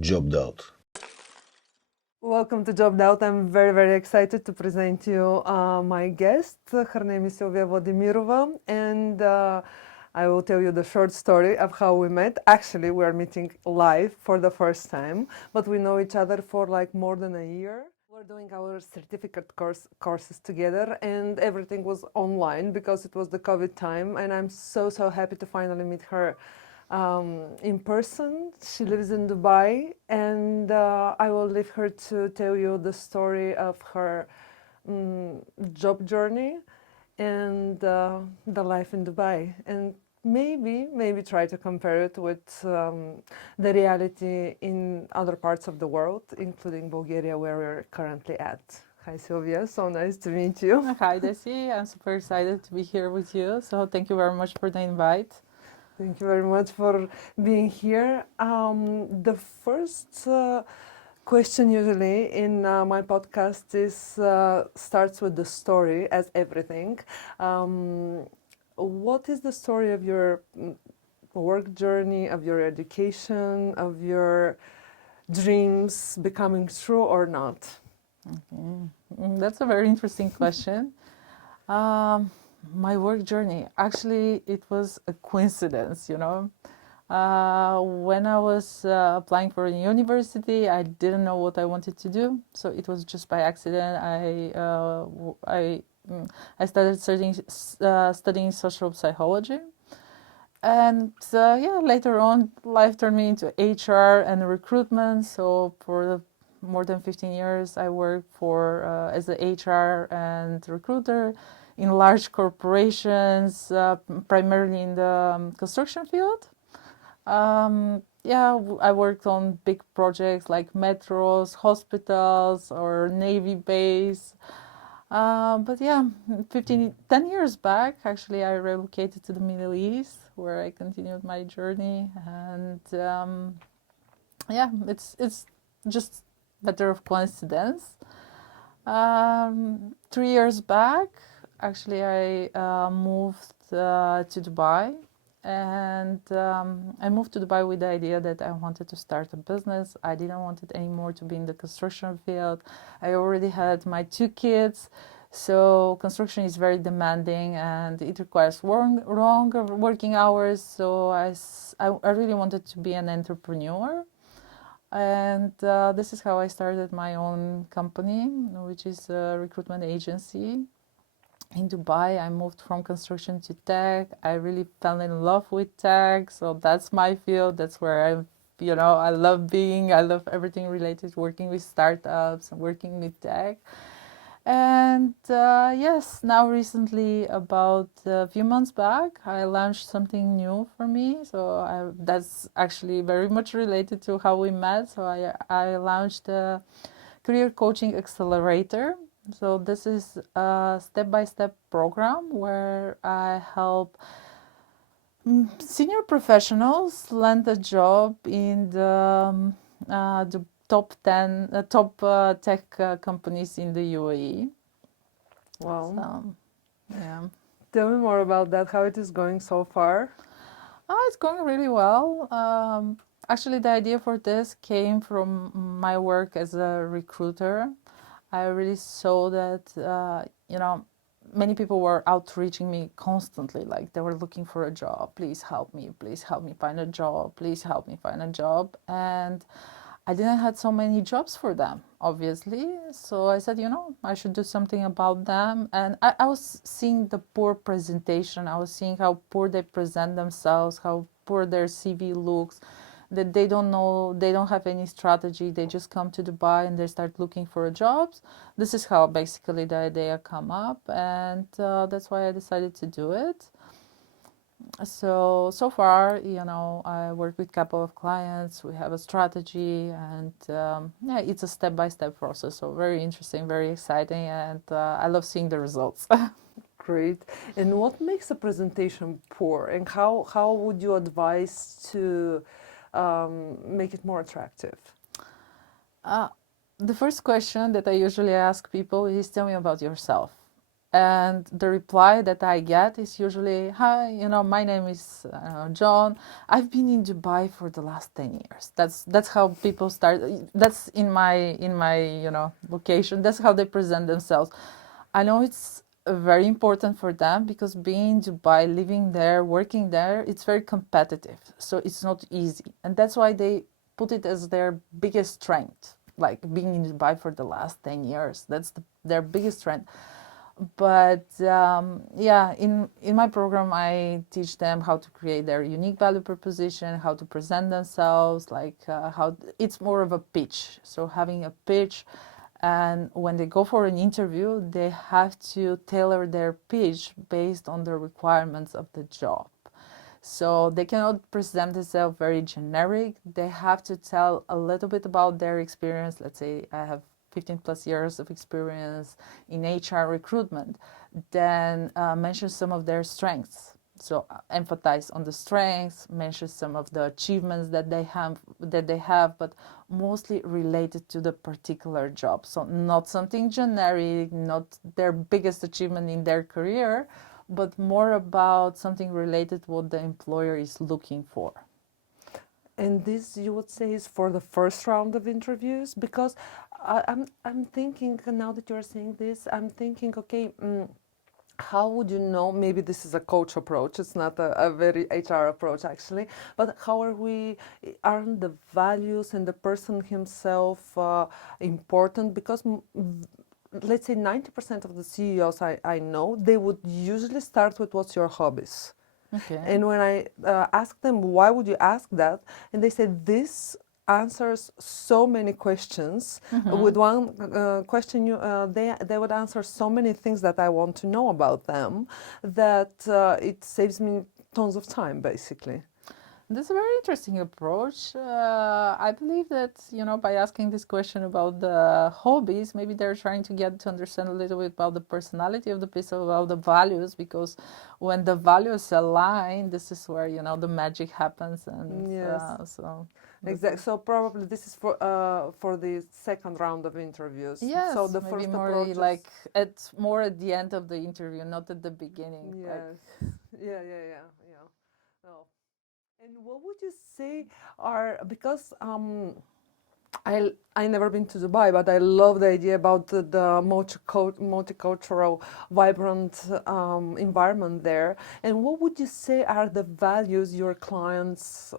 Jobbed out. Welcome to Jobbed Out. I'm very, very excited to present you my guest. Her name is Silvia Vladimirova, and I will tell you the short story of how we met. Actually, we are meeting live for the first time, but we know each other for like more than a year. We're doing our certificate courses together, and everything was online because it was the COVID time, and I'm so happy to finally meet her in person. She lives in Dubai, and I will leave her to tell you the story of her job journey and the life in Dubai, and maybe try to compare it with the reality in other parts of the world, including Bulgaria, where we're currently at. Hi, Silvia. So nice to meet you. Hi, Desi. I'm super excited to be here with you. So thank you very much for the invite. Thank you very much for being here. The first question usually in my podcast is starts with the story, as everything. What is the story of your work journey, of your education, of your dreams becoming true or not? That's a very interesting question. My work journey, actually, it was a coincidence, you know. When I was applying for a university, I didn't know what I wanted to do, so it was just by accident. I started studying social psychology, and later on, life turned me into HR and recruitment. So for more than 15 years, I worked for as an HR and recruiter in large corporations, primarily in the construction field. I worked on big projects like metros, hospitals, or Navy base. But yeah, 10 years back, actually, I relocated to the Middle East, where I continued my journey. And it's just a matter of coincidence. 3 years back, actually, I moved to Dubai. And I moved to Dubai with the idea that I wanted to start a business. I didn't want it anymore to be in the construction field. I already had my 2 kids, so construction is very demanding and it requires longer working hours. So I really wanted to be an entrepreneur. And this is how I started my own company, which is a recruitment agency. In Dubai, I moved from construction to tech. I really fell in love with tech, so that's my field. That's where I love being. I love everything related, working with startups and working with tech. And yes, now recently, about a few months back, I launched something new for me. So that's actually very much related to how we met. So I launched a career coaching accelerator. So this is a step-by-step program where I help senior professionals land a job in the top tech companies in the UAE. Wow. So, yeah. Tell me more about that, how it is going so far. It's going really well. Actually, the idea for this came from my work as a recruiter. I really saw that, many people were outreaching me constantly, like they were looking for a job. Please help me find a job. Please help me find a job. And I didn't have so many jobs for them, obviously. So I said, I should do something about them. And I was seeing the poor presentation. I was seeing how poor they present themselves, how poor their CV looks, that they don't know, they don't have any strategy. They just come to Dubai and they start looking for jobs. This is how basically the idea come up. And that's why I decided to do it. So far, I work with a couple of clients. We have a strategy, and it's a step-by-step process. So very interesting, very exciting, and I love seeing the results. Great. And what makes a presentation poor, and how would you advise to make it more attractive? The first question that I usually ask people is, tell me about yourself. And the reply that I get is usually, "Hi, my name is John. I've been in Dubai for the last 10 years." That's how people start. That's in my location. That's how they present themselves. I know it's very important for them because being in Dubai, living there, working there, it's very competitive. So it's not easy. And that's why they put it as their biggest strength, like being in Dubai for the last 10 years. That's their biggest strength. But yeah, in my program, I teach them how to create their unique value proposition, how to present themselves, like how it's more of a pitch. So having a pitch, and when they go for an interview, they have to tailor their pitch based on the requirements of the job. So they cannot present themselves very generic. They have to tell a little bit about their experience. Let's say I have 15 plus years of experience in HR recruitment. Then mention some of their strengths. So emphasize on the strengths, mention some of the achievements that they have, but mostly related to the particular job. So not something generic, not their biggest achievement in their career, but more about something related to what the employer is looking for. And this, you would say, is for the first round of interviews? Because I'm thinking, now that you're saying this, I'm thinking, okay, how would you know? Maybe this is a coach approach. It's not a very HR approach, actually. But how aren't the values and the person himself important? Because let's say 90% of the CEOs I know, they would usually start with, what's your hobbies? Okay. And when I asked them, why would you ask that? And they said, this answers so many questions. With one question, they would answer so many things that I want to know about them, that it saves me tons of time, basically. That's a very interesting approach. I believe that, by asking this question about the hobbies, maybe they're trying to get to understand a little bit about the personality of the person, about the values, because when the values align, this is where, the magic happens. And Yes. so. Exactly. So probably this is for the second round of interviews. Yes, so the maybe first more approach is, like more at the end of the interview, not at the beginning. yes, yeah. Oh. And what would you say are, because I never been to Dubai, but I love the idea about the multicultural, vibrant environment there. And what would you say are the values your clients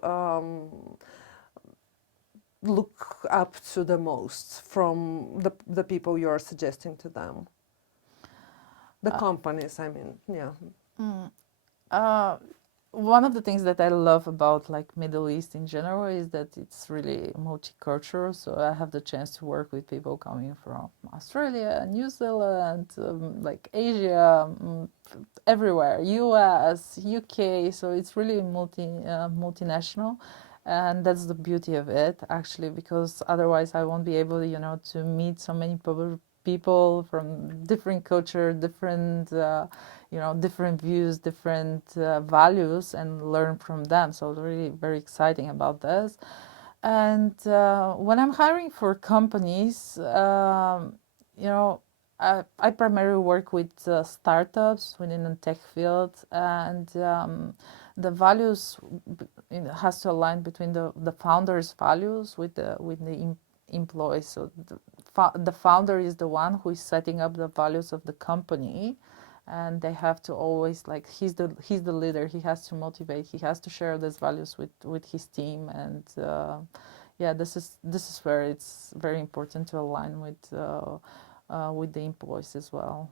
look up to the most from the people you're suggesting to them? The companies, I mean, yeah. Uh, One of the things that I love about like Middle East in general is that it's really multicultural. So I have the chance to work with people coming from Australia, New Zealand, like Asia, everywhere, US, UK. So it's really multinational. And that's the beauty of it, actually, because otherwise I won't be able, to meet so many people from different culture, different different views, different values, and learn from them. So really very exciting about this. And when I'm hiring for companies, you know, I primarily work with startups within the tech field, and the values has to align between the founder's values with the employees. So the founder is the one who is setting up the values of the company, and they have to always, like, he's the leader. He has to motivate. He has to share these values with his team, and yeah, this is where it's very important to align with the employees as well.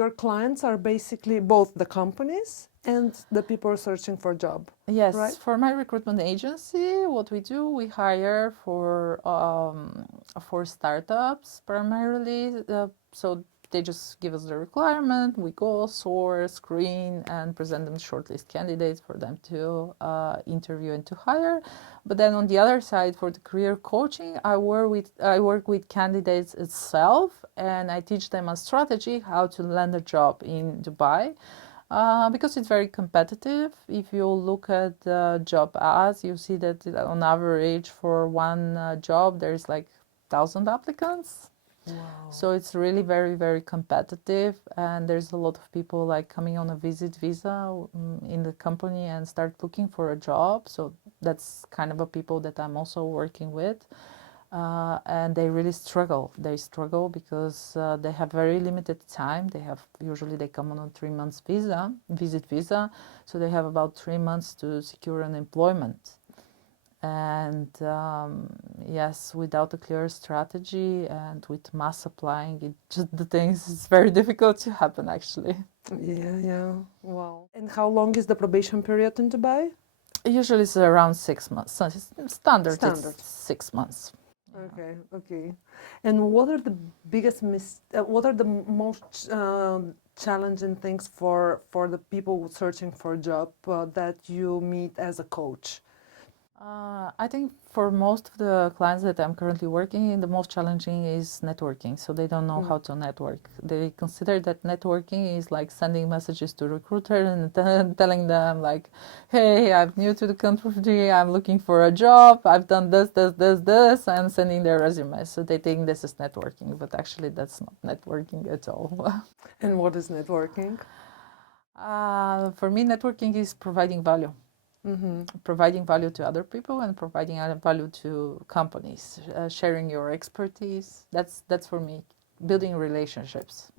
Your clients are basically both the companies and the people searching for a job, Yes, right? for my recruitment agency, what we do, we hire for startups primarily. So they just give us the requirement. We go source, screen, and present them shortlist candidates for them to interview and to hire. But then on the other side, for the career coaching, I work with candidates itself, and I teach them a strategy how to land a job in Dubai. Because it's very competitive. If you look at job ads, you see that on average for one job there's like 1,000 applicants. Wow. So it's really very, very competitive, and there's a lot of people like coming on a visit visa in the company and start looking for a job. So that's kind of a people that I'm also working with. And they really struggle. They struggle because they have very limited time. Usually they come on a 3 months visit visa, so they have about 3 months to secure an employment. And yes, without a clear strategy and with mass applying, the things is very difficult to happen actually. Yeah. Wow. And how long is the probation period in Dubai? Usually it's around 6 months. So standard is Standard. 6 months. Okay. And what are the most challenging things for the people searching for a job that you meet as a coach? I think for most of the clients that I'm currently working in, the most challenging is networking. So they don't know how to network. They consider that networking is like sending messages to recruiter and telling them like, "Hey, I'm new to the country. I'm looking for a job. I've done this," and sending their resume. So they think this is networking, but actually that's not networking at all. And what is networking? For me, networking is providing value. Providing value to other people and providing value to companies, sharing your expertise. That's for me, building relationships.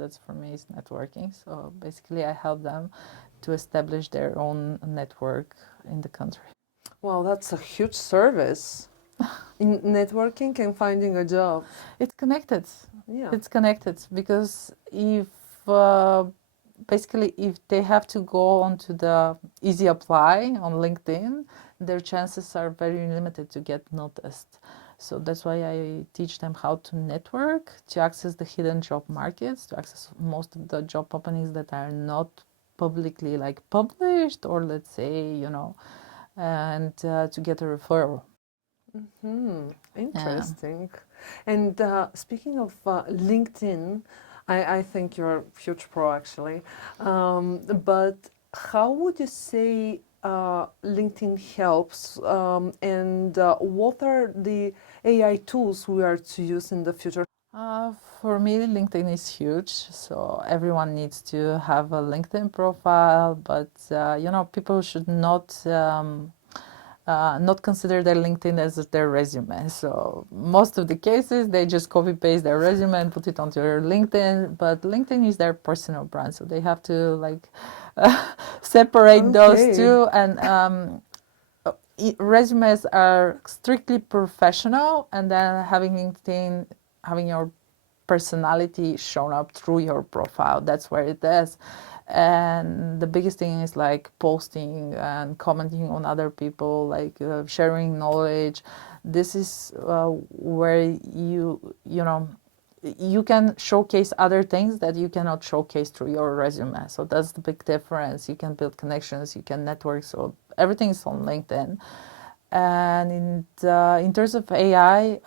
That's for me is networking. So basically, I help them to establish their own network in the country. Wow, that's a huge service in networking and finding a job. It's connected. Yeah. It's connected because basically if they have to go onto the easy apply on LinkedIn, their chances are very limited to get noticed. So that's why I teach them how to network, to access the hidden job markets, to access most of the job openings that are not publicly like published, or let's say, and to get a referral. Interesting. And speaking of LinkedIn, I think you're a huge pro actually. But how would you say LinkedIn helps? And what are the AI tools we are to use in the future? For me, LinkedIn is huge, so everyone needs to have a LinkedIn profile. But people should not consider their LinkedIn as their resume. So most of the cases, they just copy paste their resume and put it onto their LinkedIn. But LinkedIn is their personal brand, so they have to separate those two. And resumes are strictly professional, and then having LinkedIn, having your personality shown up through your profile. That's where it is. And the biggest thing is like posting and commenting on other people, sharing knowledge. This is where you can showcase other things that you cannot showcase through your resume. So that's the big difference. You can build connections, you can network. So everything is on LinkedIn. And in terms of AI,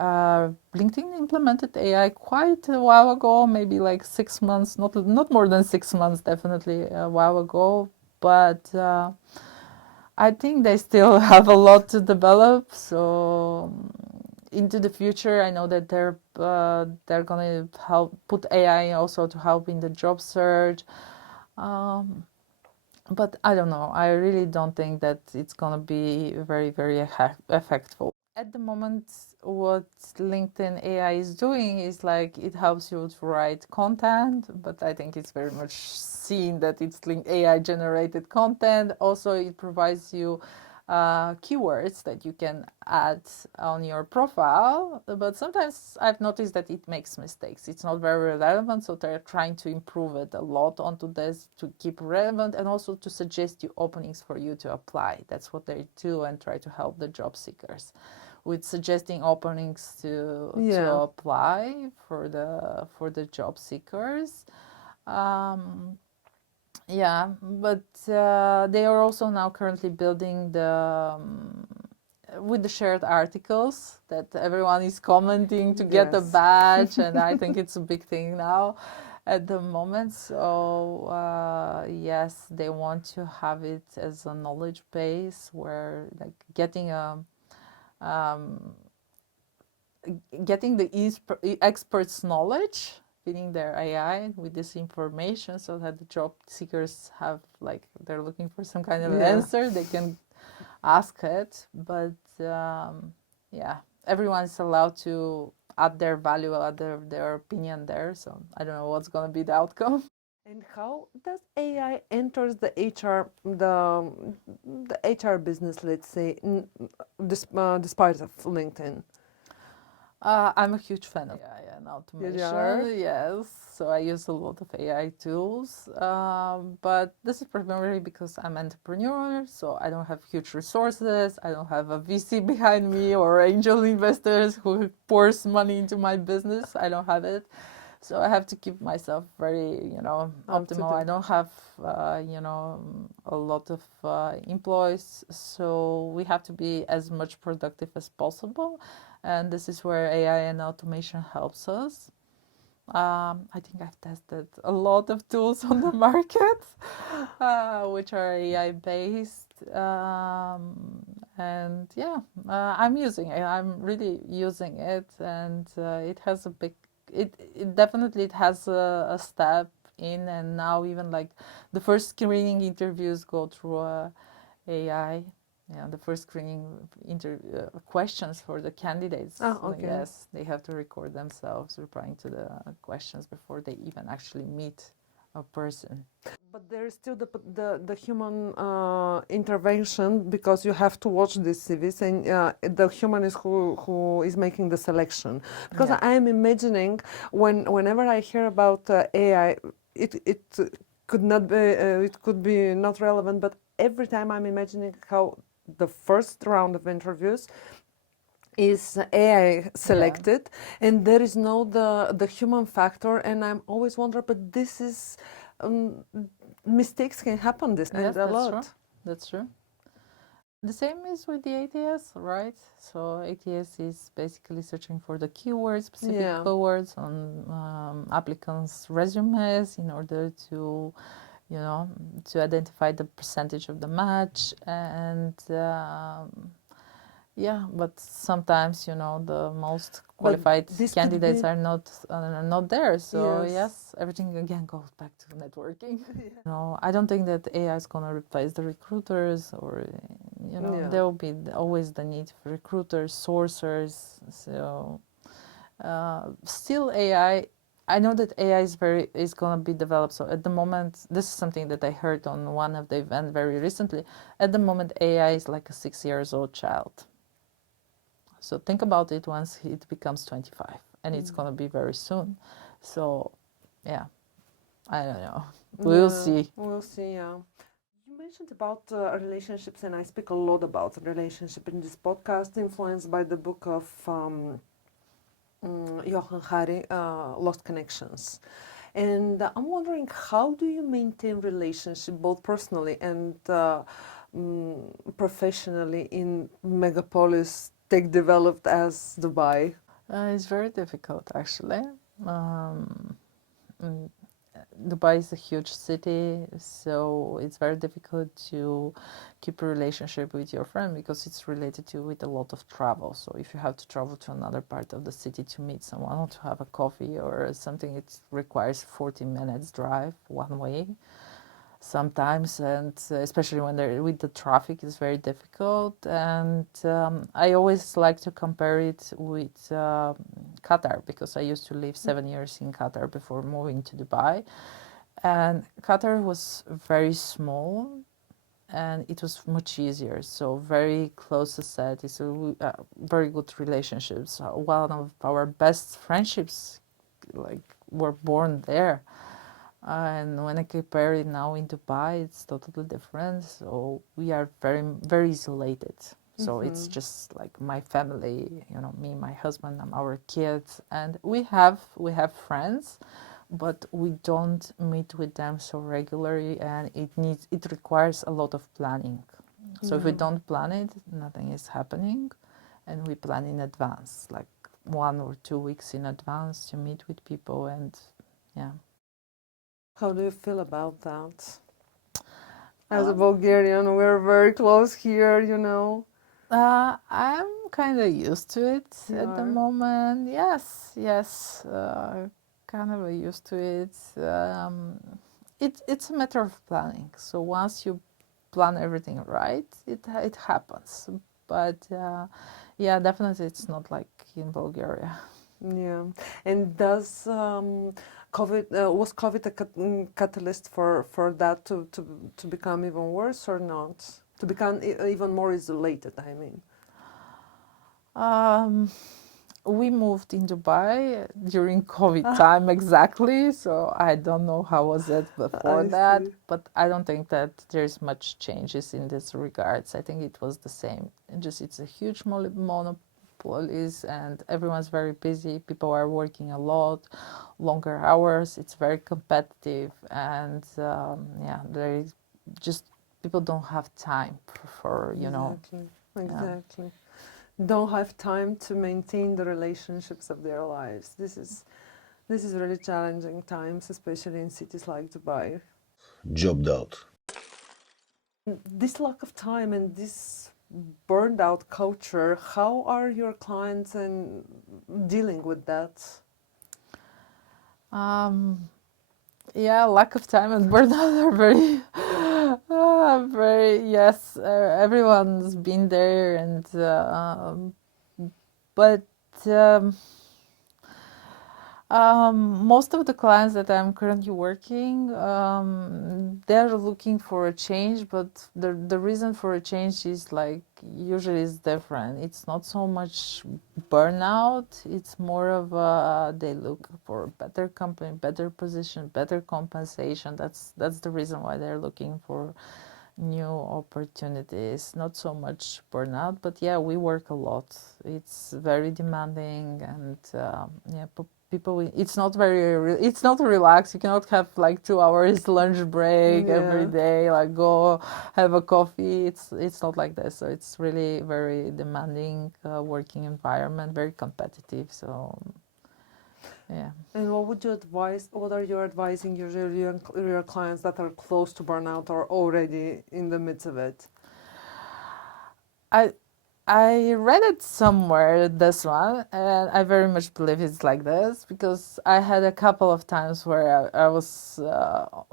LinkedIn implemented AI quite a while ago, maybe like 6 months, not more than 6 months, definitely a while ago. But I think they still have a lot to develop. So into the future, I know that they're gonna help put AI also to help in the job search. But I don't know. I really don't think that it's going to be very, very effectful. At the moment, what LinkedIn AI is doing is like it helps you to write content, but I think it's very much seen that it's AI generated content. Also, it provides you keywords that you can add on your profile, but sometimes I've noticed that it makes mistakes. It's not very relevant, so they're trying to improve it a lot onto this to keep relevant and also to suggest you openings for you to apply. That's what they do and try to help the job seekers with suggesting openings to apply for the job seekers. Yeah, but they are also now currently building with the shared articles that everyone is commenting to get a badge, and I think it's a big thing now at the moment. So yes, they want to have it as a knowledge base where like getting getting the experts' knowledge, feeding their AI with this information so that the job seekers have, like, they're looking for some kind of Yeah. answer, they can ask it. But yeah, everyone is allowed to add their value, add their opinion there. So I don't know what's going to be the outcome. And how does AI enters the HR the HR business, let's say, despite of LinkedIn? I'm a huge fan of AI and You are? automation, yes. So I use a lot of AI tools, but this is primarily because I'm an entrepreneur, so I don't have huge resources. I don't have a VC behind me or angel investors who pours money into my business. I don't have it. So I have to keep myself very, Up to optimal. I date. don't have, a lot of employees, so we have to be as much productive as possible. And this is where AI and automation helps us. I think I've tested a lot of tools on the market, which are AI based. And yeah, I'm using it. I'm really using it, and it has a big. It definitely it has a step in, and now even like the first screening interviews go through AI. Yeah, the first screening questions for the candidates. Ah, okay. Yes, they have to record themselves replying to the questions before they even actually meet a person. But there is still the human intervention, because you have to watch these CVs, and the human is who is making the selection. Because Yeah. I am imagining whenever I hear about AI, it could not be it could be not relevant, but every time I'm imagining how the first round of interviews is AI selected, and there is no the human factor, and I'm always wondering, but this is mistakes can happen this and Yes, a that's true. lot. That's true. The same is with the ATS, right? So ATS is basically searching for the keywords, specific Yeah. keywords on applicants' resumes in order to, to identify the percentage of the match. And yeah, but sometimes, the most But qualified this could candidates be, are not there. So yes. yes, everything again goes back to networking. I don't think that AI is going to replace the recruiters, or Yeah. there will be always the need for recruiters, sourcers. So still AI. I know that AI is going to be developed. So at the moment, this is something that I heard on one of the event very recently. At the moment, AI is like a 6 years old child. So think about it once it becomes 25, and it's going to be very soon. So yeah, I don't know. We'll Yeah, see. we'll see. Yeah. You mentioned about relationships, and I speak a lot about relationship in this podcast, influenced by the book of Johan Hari, Lost Connections. And I'm wondering, how do you maintain relationship both personally and professionally in megapolis tech developed as Dubai? It's very difficult, actually. Um, mm, Dubai is a huge city, so it's very difficult to keep a relationship with your friend because it's related to with a lot of travel. So if you have to travel to another part of the city to meet someone or to have a coffee or something, it requires 40 minutes drive one way sometimes, and especially when they're with the traffic, is very difficult. And I always like to compare it with Qatar, because I used to live 7 years in Qatar before moving to Dubai, and Qatar was very small and it was much easier. So very close society, so very good relationships. One of our best friendships like were born there. And when I compare it now in Dubai, it's totally different. So we are very, very isolated. So it's just like my family, me, my husband, and our kids, and we have friends, but we don't meet with them so regularly, and it requires a lot of planning. So if we don't plan it, nothing is happening, and we plan in advance, like 1 or 2 weeks in advance to meet with people, and yeah. How do you feel about that? As a Bulgarian, we're very close here, you know. I'm kind of used to it at the are? moment. Yes, yes, kind of used to it. It's a matter of planning. So once you plan everything right, it happens. But yeah, definitely it's not like in Bulgaria. Yeah. And does COVID was COVID a catalyst for that to become even worse or not? To become even more isolated, I mean. Um, we moved in Dubai during COVID time exactly, so I don't know how was it before I that, see. but I don't think that there's much changes in this regards. I think it was the same. And just it's a huge monopolies and everyone's very busy. People are working a lot, longer hours. It's very competitive, and yeah, there is just people don't have time for Exactly. yeah. Exactly. Don't have time to maintain the relationships of their lives. This is really challenging times, especially in cities like Dubai. Jobbed out. This lack of time and this burned out culture, how are your clients and dealing with that? Um, yeah, lack of time and burnout are very, very, yes, everyone's been there, and but um, most of the clients that I'm currently working, they're looking for a change, but the reason for a change is like usually is different. It's not so much burnout. It's more of they look for a better company, better position, better compensation. That's the reason why they're looking for new opportunities. Not so much burnout, but yeah, we work a lot. It's very demanding, and yeah, people. It's not it's not relaxed. You cannot have like 2 hours lunch break every Yeah. day. Like go have a coffee. It's not like this. So it's really very demanding working environment. Very competitive. So yeah. And what would you advise? What are you advising usually your clients that are close to burnout or already in the midst of it? I I read it somewhere, this one, and I very much believe it's like this because I had a couple of times where I was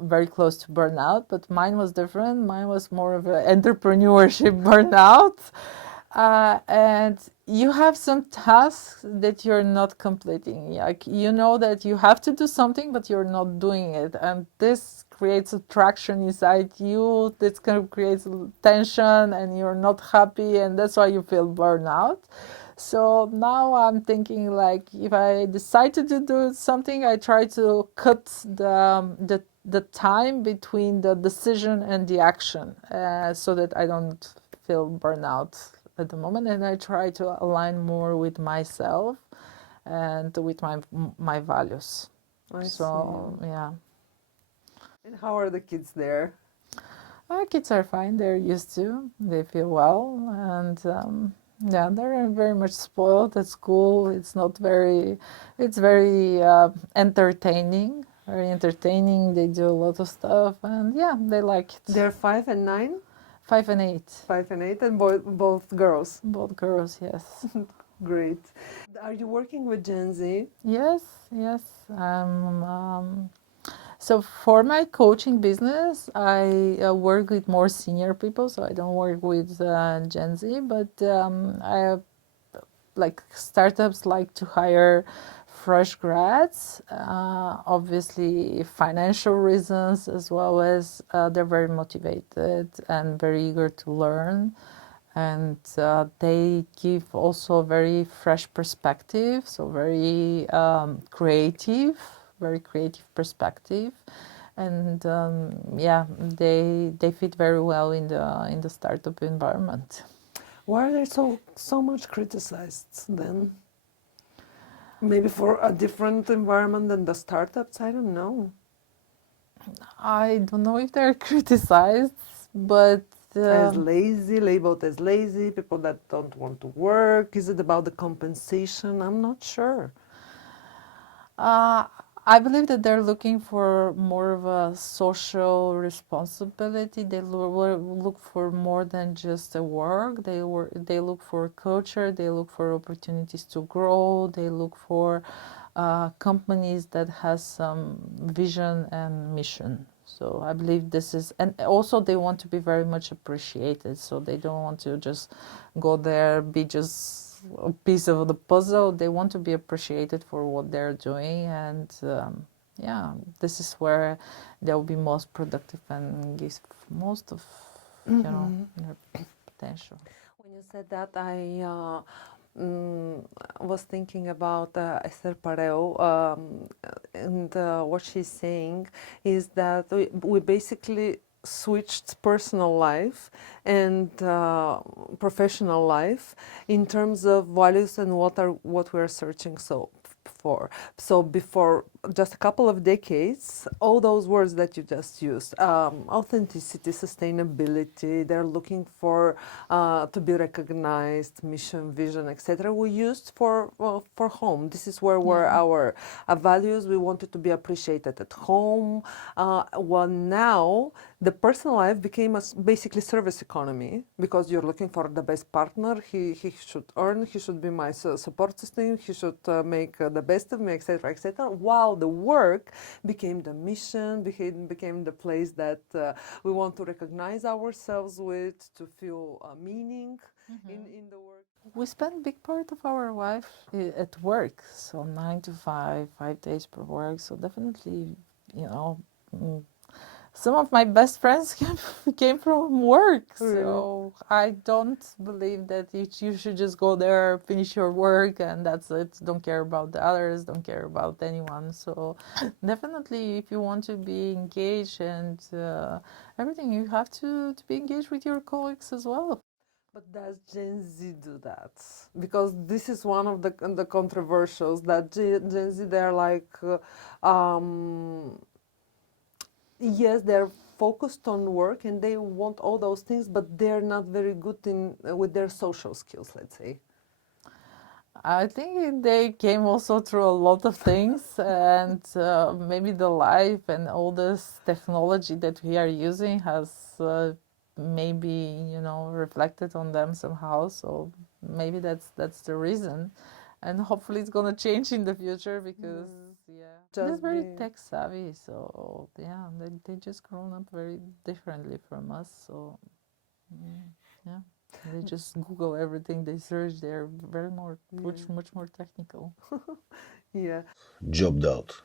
very close to burnout, but mine was different. Mine was more of an entrepreneurship burnout. And you have some tasks that you're not completing. Like you know that you have to do something, but you're not doing it, and this creates a traction inside you. This kind of creates tension, and you're not happy, and that's why you feel burnout. So now I'm thinking like if I decide to do something, I try to cut the time between the decision and the action, so that I don't feel burnout at the moment, and I try to align more with myself and with my values. I So see. yeah, And how are the kids there? our kids are fine. They're used to. They feel well, and yeah, they're very much spoiled at school. It's not very. It's very entertaining. Very entertaining. They do a lot of stuff, and yeah, they like it. They're 5 and 9, 5 and 8, 5 and 8, and both girls. both girls. Yes. Great. Are you working with Gen Z? Yes, yes. So for my coaching business, I work with more senior people, so I don't work with Gen Z, but I like startups like to hire fresh grads, obviously financial reasons as well as they're very motivated and very eager to learn, and they give also a very fresh perspective, so very creative perspective, and yeah, they fit very well in the startup environment. Why are they so much criticized then? Maybe for a different environment than the startups? I don't know. I don't know if they're criticized, but As lazy, labeled as lazy, people that don't want to work. Is it about the compensation? I'm not sure. uh, I believe that they're looking for more of a social responsibility. They look for more than just a work. They look for culture. They look for opportunities to grow. They look for companies that has some vision and mission. So I believe this is, and also they want to be very much appreciated. So they don't want to just go there, be just a piece of the puzzle. They want to be appreciated for what they're doing, and yeah, this is where they'll be most productive and give most of their potential. When you said that, I was thinking about Esther Pareo, and what she's saying is that we basically switched personal life and professional life in terms of values and what we're searching for. So before just a couple of decades, all those words that you just used, authenticity, sustainability, they're looking for to be recognized, mission, vision, etc. We used for home. This is where were our values. We wanted to be appreciated at home. Well, now the personal life became basically service economy, because you're looking for the best partner. He should earn. He should be my support system. He should make the best of me, etc., etc. While the work became the mission, became the place that we want to recognize ourselves with, to feel meaning in the work. We spend big part of our life at work, so 9 to 5, 5 days per work. So definitely, mm, some of my best friends came from work. Really? So I don't believe that you should just go there, finish your work, and that's it. Don't care about the others, don't care about anyone. So definitely, if you want to be engaged and everything, you have to be engaged with your colleagues as well. But does Gen Z do that? Because this is one of the controversials, that Gen Z, they're like, yes, they're focused on work and they want all those things, but they're not very good in with their social skills, let's say. I think they came also through a lot of things, and maybe the life and all this technology that we are using has maybe reflected on them somehow. So maybe that's the reason, and hopefully it's gonna change in the future because they're Just very be, tech savvy. So yeah, they just grown up very differently from us. So yeah. They just Google everything, they search, they're very much more technical. yeah. Jobbed out.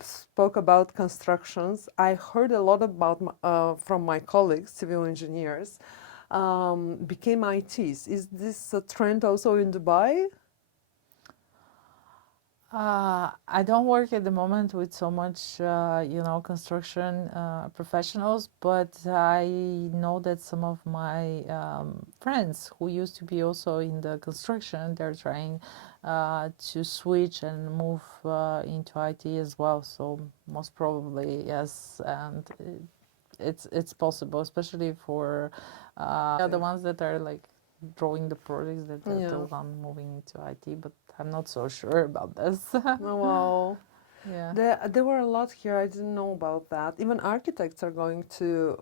Spoke about constructions. I heard a lot about from my colleagues, civil engineers, became ITs. Is this a trend also in Dubai? I don't work at the moment with so much, construction professionals, but I know that some of my friends who used to be also in the construction, they're trying to switch and move into IT as well. So most probably yes, and it's possible, especially for the ones that are like drawing the projects that are the one moving into IT, but I'm not so sure about this. Wow. Yeah. There were a lot here. I didn't know about that. Even architects are going to,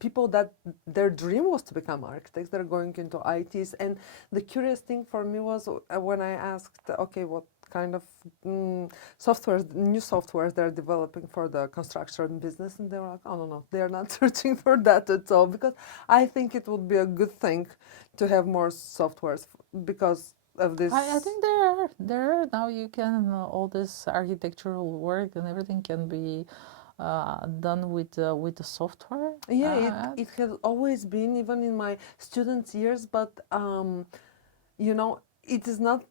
people that their dream was to become architects, they're going into ITs. And the curious thing for me was when I asked, okay, what kind of software, new softwares they're developing for the construction business, and they were like, oh, no, they're not searching for that at all, because I think it would be a good thing to have more softwares because of this. I think there are now you can all this architectural work and everything can be done with the software. Yeah, it has always been, even in my students' years, but it is not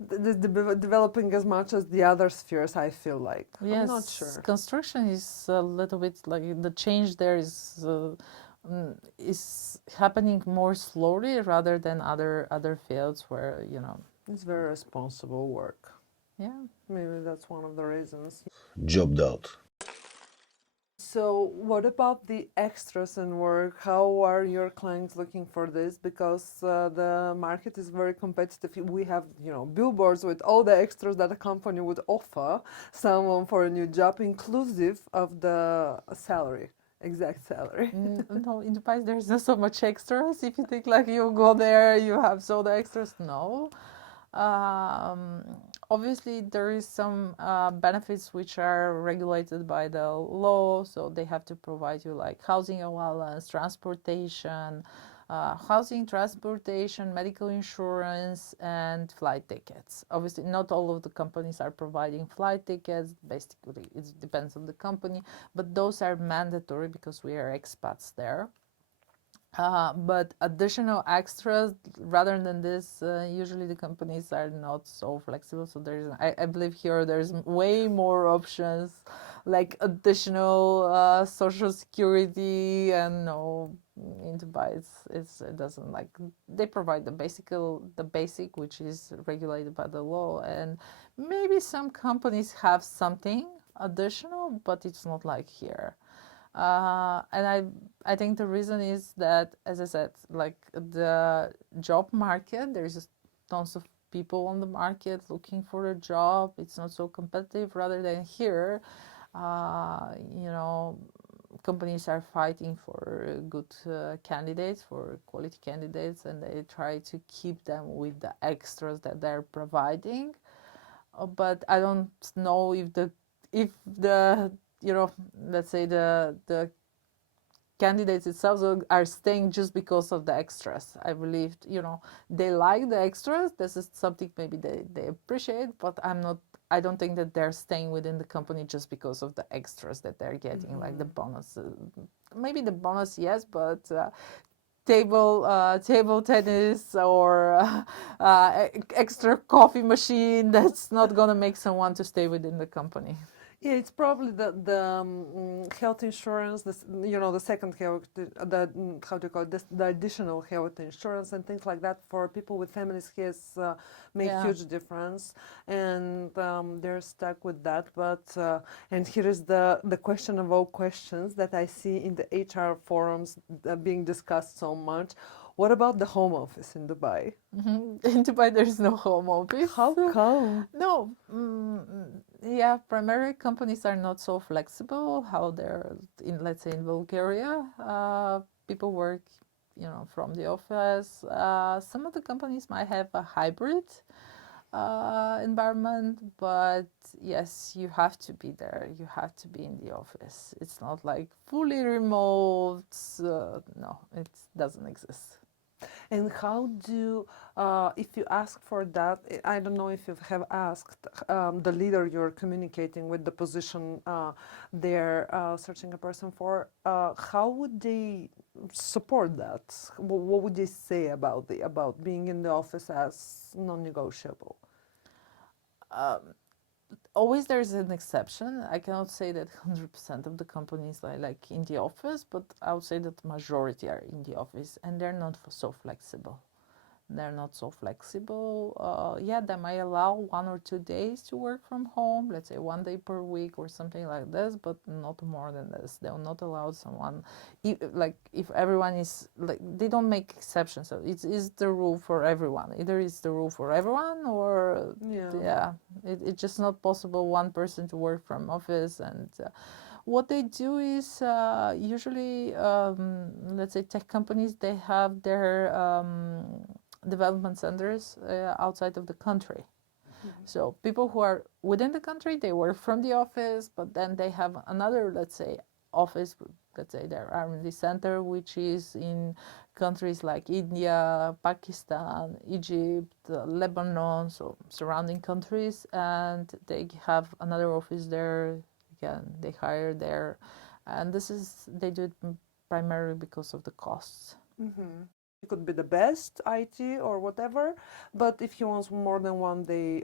developing as much as the other spheres, I feel like. Yes, I'm not sure. construction is a little bit like the change there is happening more slowly rather than other fields where It's very responsible work. yeah. Maybe that's one of the reasons. Jobbed out. So, what about the extras in work? How are your clients looking for this? Because the market is very competitive. We have, billboards with all the extras that a company would offer someone for a new job, inclusive of the salary, exact salary. No, in Dubai there's not so much extras. If you think like you go there, you have so the extras. No. Um, Obviously, there is some benefits which are regulated by the law, so they have to provide you like housing allowance, transportation, medical insurance, and flight tickets. Obviously, not all of the companies are providing flight tickets. Basically, it depends on the company, but those are mandatory because we are expats there. But additional extras, rather than this, usually the companies are not so flexible. So I believe here there's way more options, like additional social security, and no, in Dubai it doesn't like they provide the basic which is regulated by the law, and maybe some companies have something additional, but it's not like here. And I think the reason is that, as I said, like the job market, there's just tons of people on the market looking for a job. It's not so competitive. Rather than here, you know, companies are fighting for good candidates, for quality candidates, and they try to keep them with the extras that they're providing. But I don't know if the let's say the candidates itself are staying just because of the extras. I believe they like the extras. This is something maybe they appreciate, but I don't think that they're staying within the company just because of the extras that they're getting, like the bonus. Maybe the bonus, yes, but table tennis or extra coffee machine, that's not gonna make someone to stay within the company. Yeah, it's probably the health insurance, the second health, how do you call it, the additional health insurance and things like that for people with families has made Yeah. huge difference, and they're stuck with that. But and here is the question of all questions that I see in the HR forums being discussed so much. What about the home office in Dubai? In Dubai, there's no home office. How come? No, yeah, primary companies are not so flexible. How they're in, let's say, in Bulgaria, people work, from the office. Some of the companies might have a hybrid environment, but yes, you have to be there. You have to be in the office. It's not like fully remote. No, it doesn't exist. And how if you ask for that, I don't know if you have asked the leader you're communicating with, the position they're searching a person for, how would they support that? What would they say about being in the office as non-negotiable? Um, Always there's an exception. I cannot say that 100% of the companies are like in the office, but I would say that majority are in the office and they're not so flexible. They're not so flexible. Yeah, they might allow 1 or 2 days to work from home, let's say 1 day per week or something like this, but not more than this. They will not allow someone, if everyone is like, they don't make exceptions. So it's the rule for everyone. Either it's the rule for everyone or Yeah. it's just not possible one person to work from office. And what they do is usually, let's say tech companies, they have their development centers outside of the country. So people who are within the country, they work from the office, but then they have another, let's say, office, let's say their R&D center, which is in countries like India, Pakistan, Egypt, Lebanon, so surrounding countries, and they have another office there. Again, they hire there, and they do it primarily because of the costs. It could be the best IT or whatever, but if he wants more than 1 day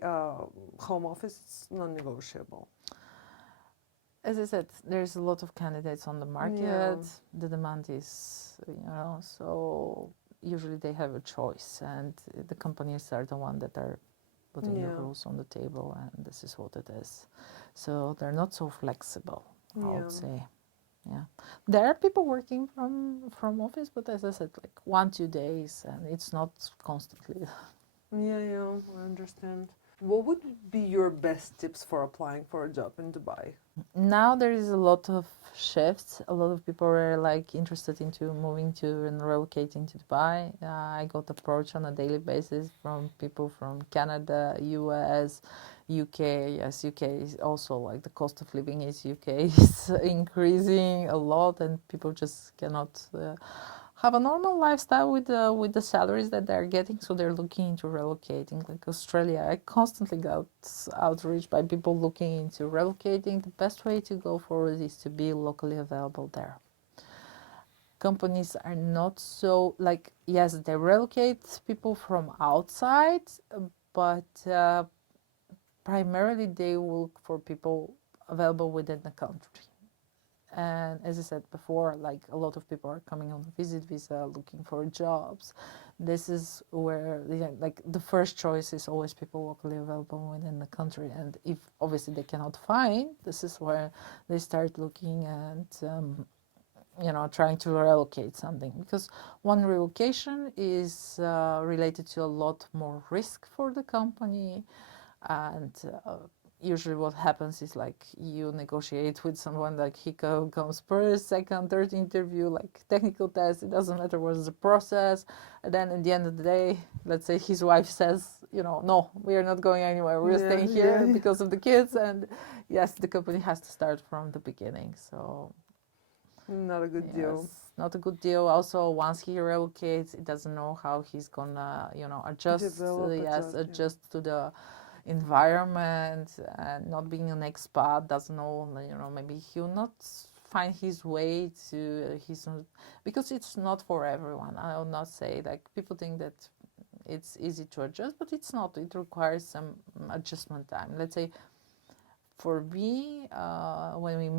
home office, it's non-negotiable. As I said, there's a lot of candidates on the market. Yeah. The demand is, so usually they have a choice, and the companies are the one that are putting the Yeah. rules on the table, and this is what it is. So they're not so flexible, I Yeah. would say. Yeah, there are people working from office, but as I said, like 1-2 days, and it's not constantly. Yeah, I understand. What would be your best tips for applying for a job in Dubai? Now there is a lot of shifts. A lot of people are like interested into moving to and relocating to Dubai. I got approached on a daily basis from people from Canada, US, UK. Yes, UK is also like the cost of living is UK is increasing a lot, and people just cannot have a normal lifestyle with the salaries that they're getting, so they're looking into relocating. Like Australia, I constantly got outreach by people looking into relocating. The best way to go forward is to be locally available there. Companies are not so like, yes, they relocate people from outside, but primarily they look for people available within the country. And as I said before, like a lot of people are coming on a visit visa looking for jobs. This is where like the first choice is always people locally available within the country. And if obviously they cannot find, this is where they start looking at trying to relocate something, because one relocation is related to a lot more risk for the company. And usually what happens is like you negotiate with someone, like he comes first, second, third interview, like technical test, it doesn't matter what's the process. And then at the end of the day, let's say his wife says, no, we are not going anywhere, we're staying here because of the kids. And yes, the company has to start from the beginning. So Not a good deal. not a good deal. Also, once he relocates, it doesn't know how he's gonna, adjust. Adjust to the environment, and not being an expat, doesn't know, maybe he'll not find his way to his, because it's not for everyone. I will not say, like, people think that it's easy to adjust, but it's not. It requires some adjustment time. Let's say for me, when we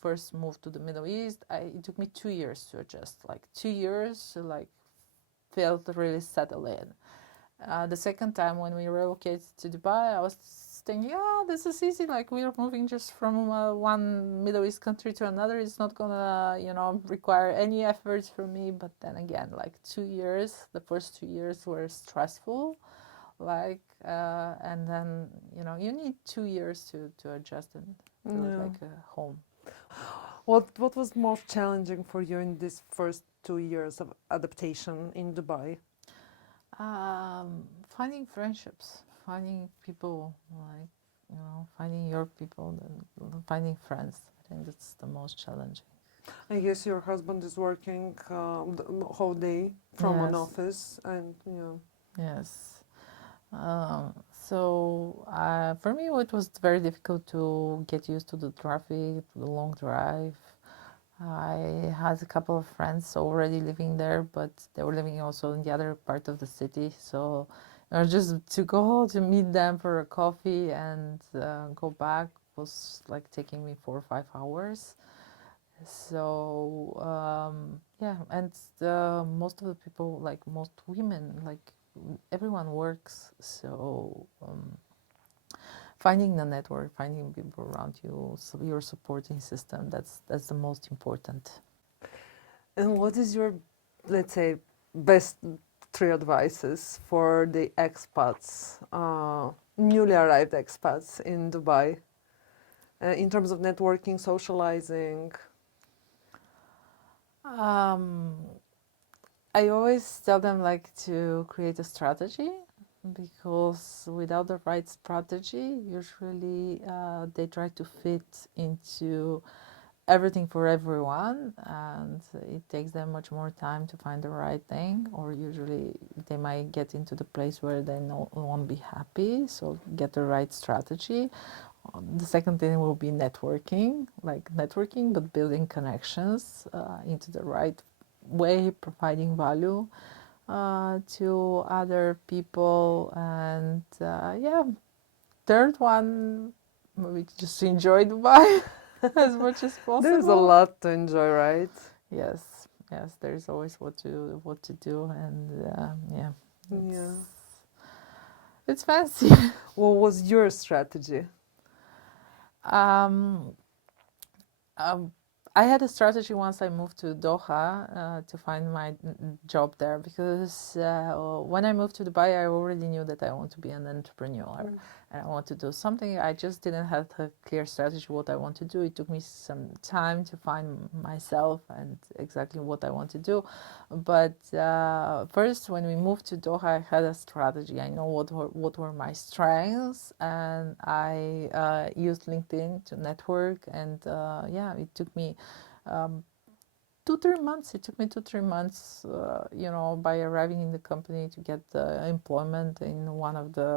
first moved to the Middle East, it took me 2 years to adjust, like 2 years to like feel to really settle in. The second time when we relocated to Dubai, I was thinking, oh, this is easy. Like, we are moving just from one Middle East country to another. It's not gonna, require any efforts from me. But then again, like 2 years, the first 2 years were stressful. Like, and then, you need 2 years to adjust and feel it like a home. What was most challenging for you in these first 2 years of adaptation in Dubai? Finding friendships, finding people, like, finding your people, and finding friends. I think that's the most challenging. I guess your husband is working the whole day from an Yes. office, and Yes. So for me, it was very difficult to get used to the traffic, the long drive. I had a couple of friends already living there, but they were living also in the other part of the city. So just to go to meet them for a coffee and go back was like taking me 4 or 5 hours. So yeah, and most of the people, like most women, like everyone works. So finding the network, finding people around you, so your supporting system, that's the most important. And what is your, let's say, best three advices for the expats, newly arrived expats in Dubai, in terms of networking, socializing? I always tell them like to create a strategy, because without the right strategy, usually they try to fit into everything for everyone, and it takes them much more time to find the right thing, or usually they might get into the place where they won't be happy. So get the right strategy. The second thing will be networking, but building connections into the right way, providing value to other people. And yeah, third one, maybe just enjoy Dubai as much as possible. There's a lot to enjoy, right? Yes, yes, there's always what to do, and yeah, Yeah. it's fancy. What was your strategy? Um, um, I had a strategy once I moved to Doha to find my job there, because when I moved to Dubai, I already knew that I want to be an entrepreneur and I want to do something. I just didn't have a clear strategy what I want to do. It took me some time to find myself and exactly what I want to do. But first, when we moved to Doha, I had a strategy. I know what were my strengths, and I used LinkedIn to network. And yeah, it took me 2-3 months. It took me 2-3 months, by arriving in the company to get employment in one of the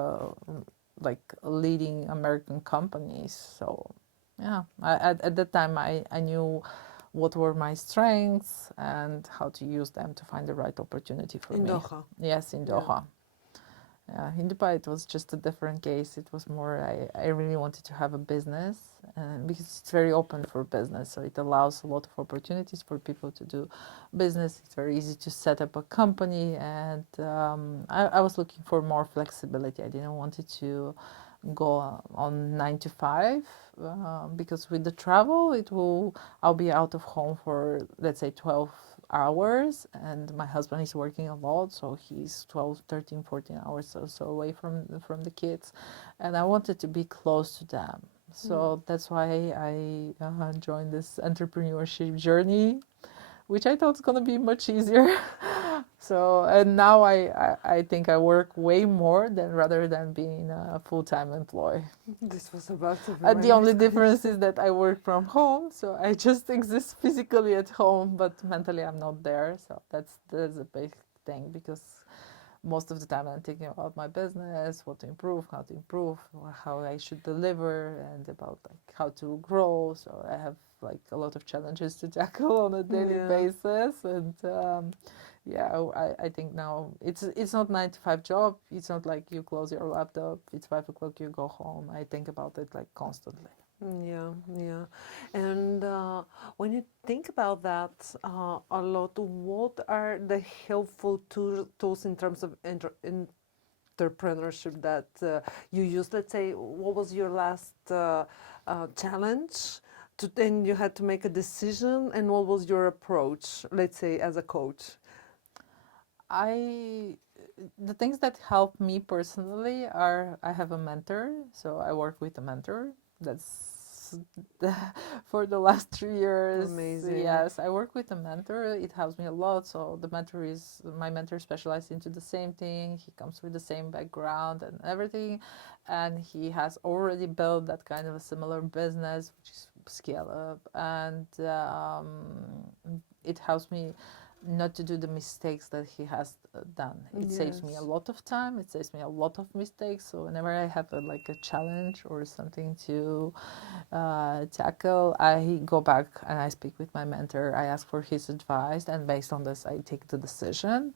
like leading American companies. So yeah, at that time I knew what were my strengths and how to use them to find the right opportunity for In me. Doha. Yes, in Doha. In Dubai, it was just a different case. It was more, I really wanted to have a business, because it's very open for business. So it allows a lot of opportunities for people to do business. It's very easy to set up a company. And I was looking for more flexibility. I didn't want it to go on 9 to 5, because with the travel, I'll be out of home for, let's say, 12 hours, and my husband is working a lot, so he's 12, 13, 14 hours or so away from the kids, and I wanted to be close to them. So that's why I joined this entrepreneurship journey, which I thought was going to be much easier. So, and now I think I work way more rather than being a full-time employee. This was about to be And my the only next difference question. is that I work from home, so I just exist physically at home, but mentally I'm not there. So that's a big thing, because most of the time I'm thinking about my business, what to improve, how I should deliver, and about like how to grow. So I have like a lot of challenges to tackle on a daily Yeah. basis, and yeah, I think now it's not 9 to 5 job. It's not like you close your laptop, it's 5 o'clock, you go home. I think about it like constantly. Yeah, yeah. And when you think about that a lot, what are the helpful tools in terms of entrepreneurship that you use? Let's say, what was your last challenge? Then you had to make a decision, and what was your approach, let's say, as a coach? I the things that help me personally are, I have a mentor, so I work with a mentor. That's for the last 3 years. Amazing. Yes, I work with a mentor. It helps me a lot. So my mentor specialized into the same thing. He comes with the same background and everything, and he has already built that kind of a similar business, which is scale up, and it helps me not to do the mistakes that he has done. It saves me a Yes. lot of time. It saves me a lot of mistakes. So whenever I have like a challenge or something to tackle, I go back and I speak with my mentor. I ask for his advice, and based on this, I take the decision.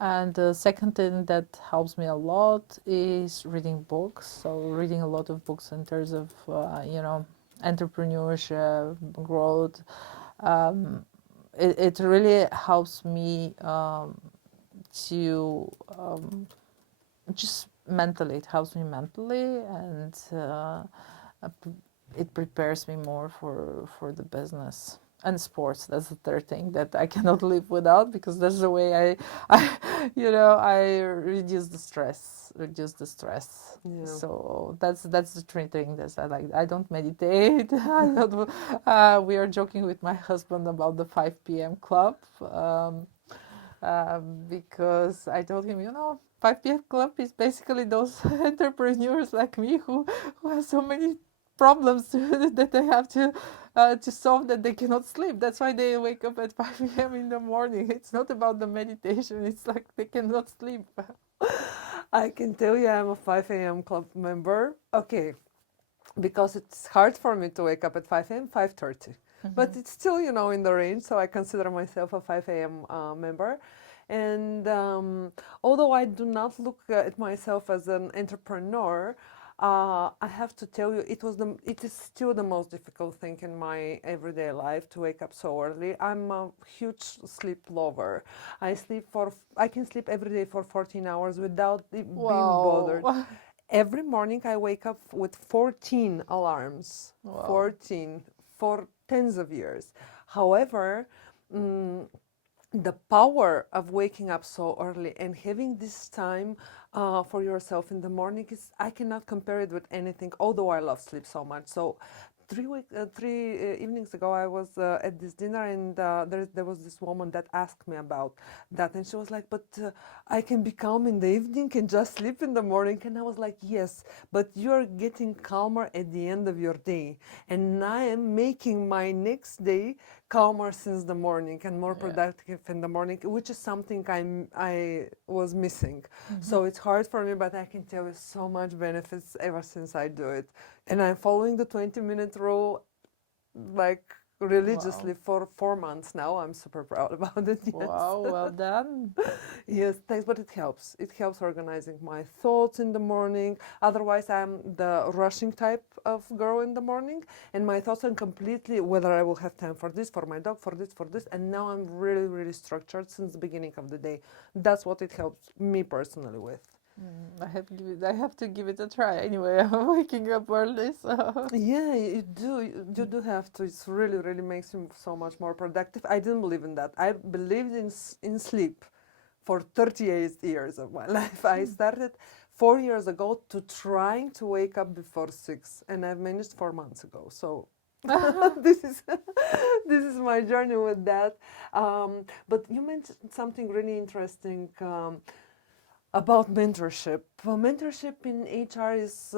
And the second thing that helps me a lot is reading books. So reading a lot of books in terms of entrepreneurship, growth. Um, it really helps me to just mentally. It helps me mentally, and it prepares me more for the business and sports. That's the third thing that I cannot live without, because that's the way I reduce the stress. Yeah. So that's the three things that I like. I don't meditate. I don't. We are joking with my husband about the 5 p.m. club. Because I told him, 5 p.m. club is basically those entrepreneurs like me who have so many problems that they have to solve, that they cannot sleep. That's why they wake up at 5 p.m. in the morning. It's not about the meditation. It's like they cannot sleep. I can tell you I'm a 5 a.m. club member. Okay, because it's hard for me to wake up at 5 a.m., 5:30. But it's still, in the range, so I consider myself a 5 a.m. Member. And although I do not look at myself as an entrepreneur, I have to tell you, it is still the most difficult thing in my everyday life to wake up so early. I'm a huge sleep lover. I can sleep every day for 14 hours without being bothered. Wow. Every morning I wake up with 14 alarms. Wow. 14 for tens of years. However, the power of waking up so early and having this time for yourself in the morning is, I cannot compare it with anything, although I love sleep so much. So 3 evenings ago, I was at this dinner, and there was this woman that asked me about that, and she was like, "But I can be calm in the evening and just sleep in the morning." And I was like, "Yes, but you're getting calmer at the end of your day, and I am making my next day calmer since the morning and more productive in the morning, which is something I was missing. So it's hard for me, but I can tell you so much benefits ever since I do it. And I'm following the 20-minute rule like religiously for 4 months now. I'm super proud about it. Yes. Wow, well done. Yes, thanks. But it helps. It helps organizing my thoughts in the morning. Otherwise, I'm the rushing type of girl in the morning, and my thoughts are completely whether I will have time for this, for my dog, for this, for this. And now I'm really, really structured since the beginning of the day. That's what it helps me personally with. I have to give it a try. Anyway, I'm waking up early, so Yeah, you do have to. It's really, really makes you so much more productive. I didn't believe in that. I believed in sleep for 38 years of my life. I started 4 years ago to trying to wake up before 6, and I've managed 4 months ago. So this is this is my journey with that. But you mentioned something really interesting. About mentorship. Mentorship in HR is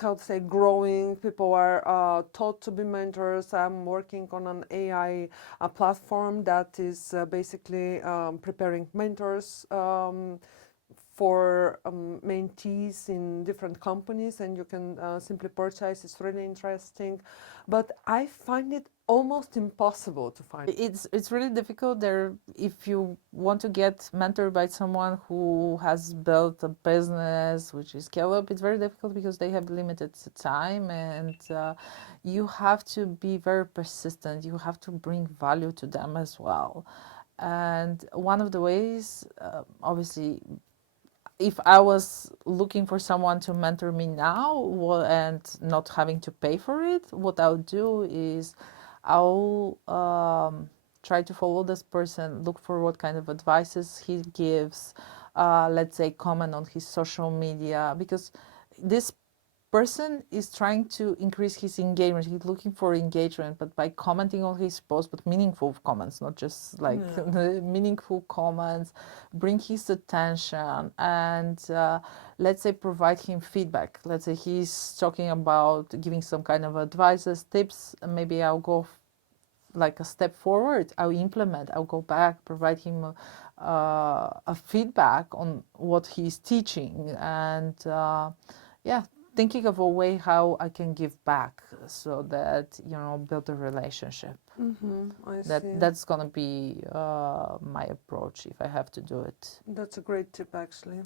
how to say growing. People are taught to be mentors. I'm working on an AI platform that is basically preparing mentors for mentees in different companies, and you can simply purchase. It's really interesting, but I find it almost impossible to find. it's really difficult there if you want to get mentored by someone who has built a business which is scale up. It's very difficult because they have limited time, and you have to be very persistent. You have to bring value to them as well. And one of the ways, obviously, if I was looking for someone to mentor me now and not having to pay for it, what I'll do is I'll try to follow this person, look for what kind of advices he gives, let's say comment on his social media, because this person is trying to increase his engagement. He's looking for engagement, but by commenting on his post, but meaningful comments, not just like the meaningful comments, bring his attention, and let's say provide him feedback. Let's say he's talking about giving some kind of advices, tips, and maybe I'll go like a step forward. I'll implement, I'll go back, provide him a feedback on what he's teaching, and yeah, thinking of a way how I can give back so that, build a relationship. I see. That's gonna be my approach if I have to do it. That's a great tip, actually,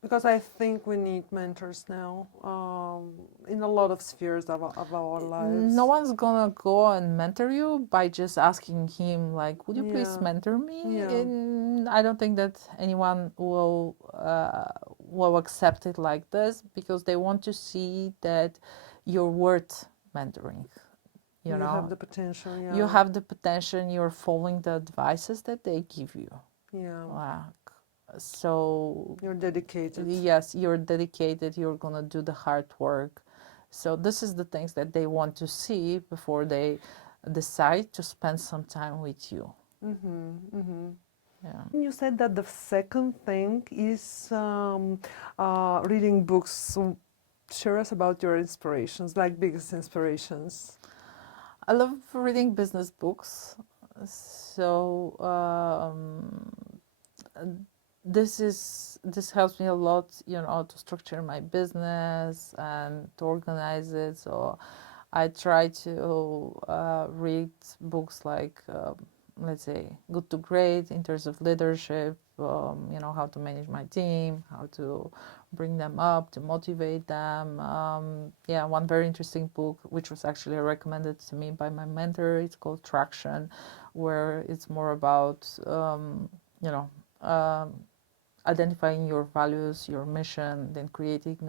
because I think we need mentors now in a lot of spheres of our lives. No one's gonna go and mentor you by just asking him, like, would you please mentor me? Yeah. And I don't think that anyone will accept it like this, because they want to see that you're worth mentoring. You have the potential. Yeah. You have the potential. You're following the advices that they give you. Yeah. So you're dedicated. Yes, you're dedicated. You're gonna do the hard work. So this is the things that they want to see before they decide to spend some time with you. Yeah. You said that the second thing is reading books. So share us about your inspirations, like biggest inspirations. I love reading business books. So this helps me a lot, to structure my business and to organize it. So I try to read books like, let's say, Good to Great in terms of leadership, how to manage my team, how to bring them up, to motivate them. One very interesting book, which was actually recommended to me by my mentor, it's called Traction, where it's more about, identifying your values, your mission, then creating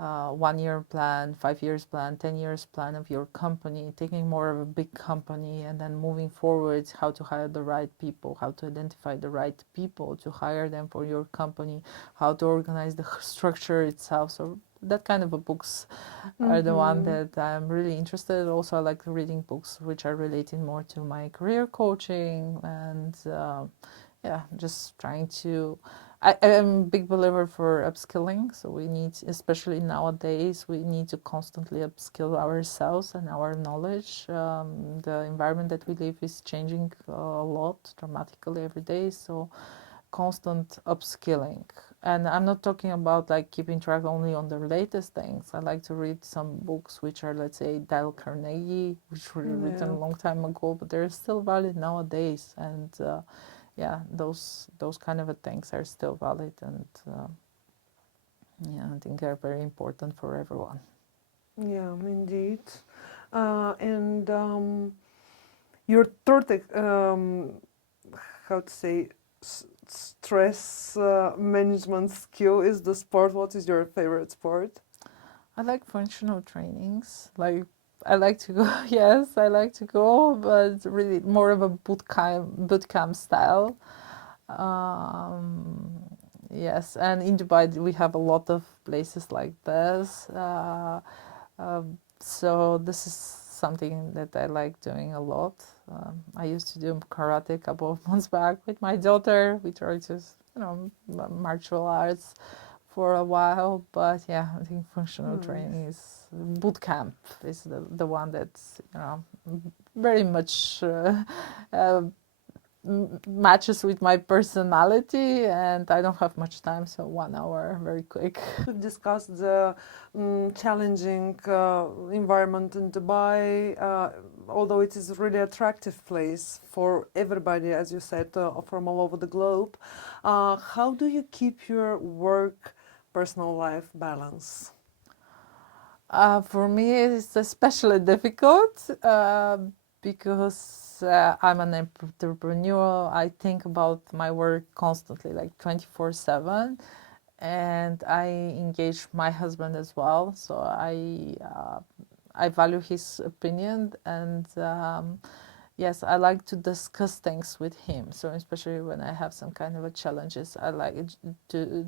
1 year plan, 5 years plan, 10 years plan of your company, taking more of a big company, and then moving forward, how to hire the right people, how to identify the right people to hire them for your company, how to organize the structure itself. So that kind of books are the one that I'm really interested in. Also, I like reading books which are related more to my career coaching and yeah, just trying to. I am a big believer for upskilling. So we need, especially nowadays, we need to constantly upskill ourselves and our knowledge. The environment that we live is changing a lot dramatically every day. So constant upskilling. And I'm not talking about like keeping track only on the latest things. I like to read some books which are, let's say, Dale Carnegie, which were written a long time ago, but they're still valid nowadays. And yeah, those kind of things are still valid, and yeah, I think they're very important for everyone. Yeah, indeed. And your third, how to say, stress management skill is the sport. What is your favorite sport? I like functional trainings. Like I like to go. Yes, I like to go, but really more of a boot camp style. Um, yes, and in Dubai we have a lot of places like this. So this is something that I like doing a lot. I used to do karate a couple of months back with my daughter. We tried to, martial arts for a while, but yeah, I think functional training is boot camp is the one that's very much uh, matches with my personality, and I don't have much time, so 1 hour, very quick. We've discussed the challenging environment in Dubai, although it is a really attractive place for everybody, as you said, from all over the globe. How do you keep your work personal life balance? For me, it's especially difficult because I'm an entrepreneur. I think about my work constantly, like 24/7, and I engage my husband as well. So I value his opinion, and yes, I like to discuss things with him. So especially when I have some kind of a challenges, I like to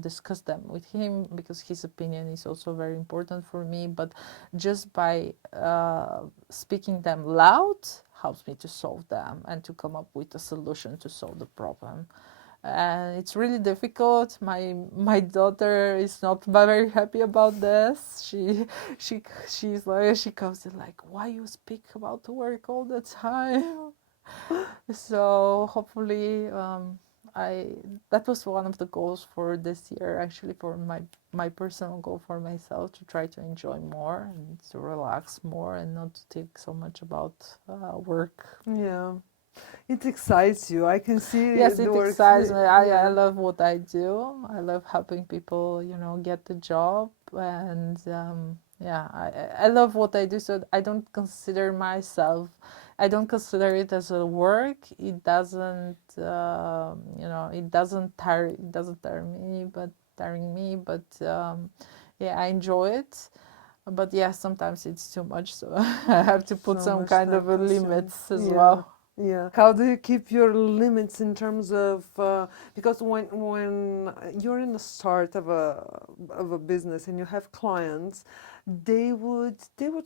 discuss them with him, because his opinion is also very important for me. But just by speaking them loud helps me to solve them and to come up with a solution to solve the problem. And it's really difficult. My daughter is not very happy about this. She's like, she comes in like, why you speak about work all the time? So hopefully, I that was one of the goals for this year, actually, for my personal goal for myself, to try to enjoy more and to relax more and not to think so much about work. Yeah, it excites you. I can see Yes, the it work. excites me. I Yeah. love what I do. I love helping people, get the job. And yeah, I love what I do. So I don't consider it as a work. It doesn't, tiring me, but yeah, I enjoy it. But yeah, sometimes it's too much. So I have to put So some much kind time of a consumed. limits as Yeah. well. Yeah. How do you keep your limits in terms of because when you're in the start of a business and you have clients, they would